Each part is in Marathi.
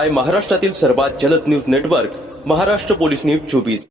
आहे महाराष्ट्रातील सर्वात जलद news network Maharashtra police news 24।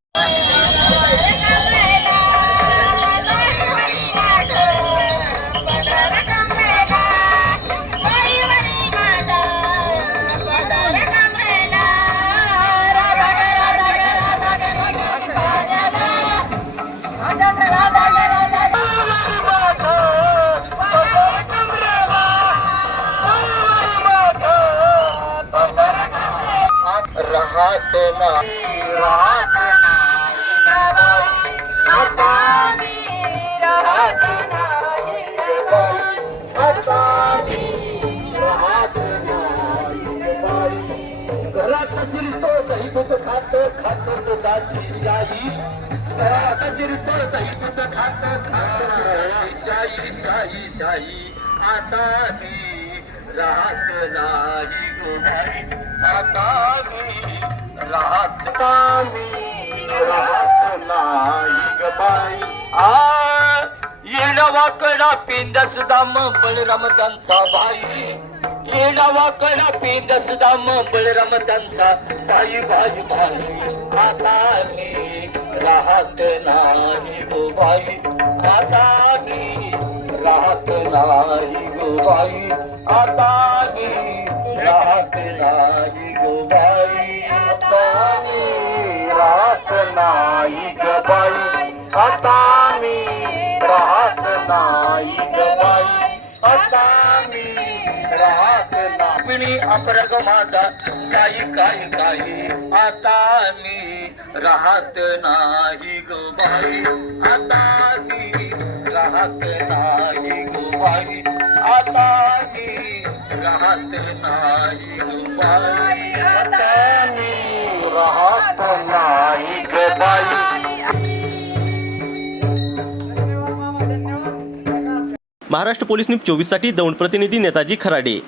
घरात असेल तो दही दूध खातो खातो दुधाची शाही। घरात असेल तो दही दूध खातो खातो शाही शाही शाही। आता मी राहत नाही गो बाई, आता मी राहत नाही ग बाई। येडावाकडा पेंदा सुदाम बळराम त्यांचा भाई, येडावाकडा पेंदा सुदाम बळराम त्यांचा भाई भाई भाई। आता मी राहत नाही गो बाई, आता मी राहत नाही गो बाई, आता मी राहत नाही गो बाई, आता मी राहत नाही ग बाई, आता मी राहत नाही ग बाई, आता मी राहत नाही। अपराग माझा काही काही काही, आता मी राहत नाही ग बाई, आता मी राहत नाही ग बाई, आता मी राहत नाही ग बाई, आता मी राहत नाही ग बाई। महाराष्ट्र पोलीस न्यूज 24 साठी दौंड प्रतिनिधी नेताजी खराडे।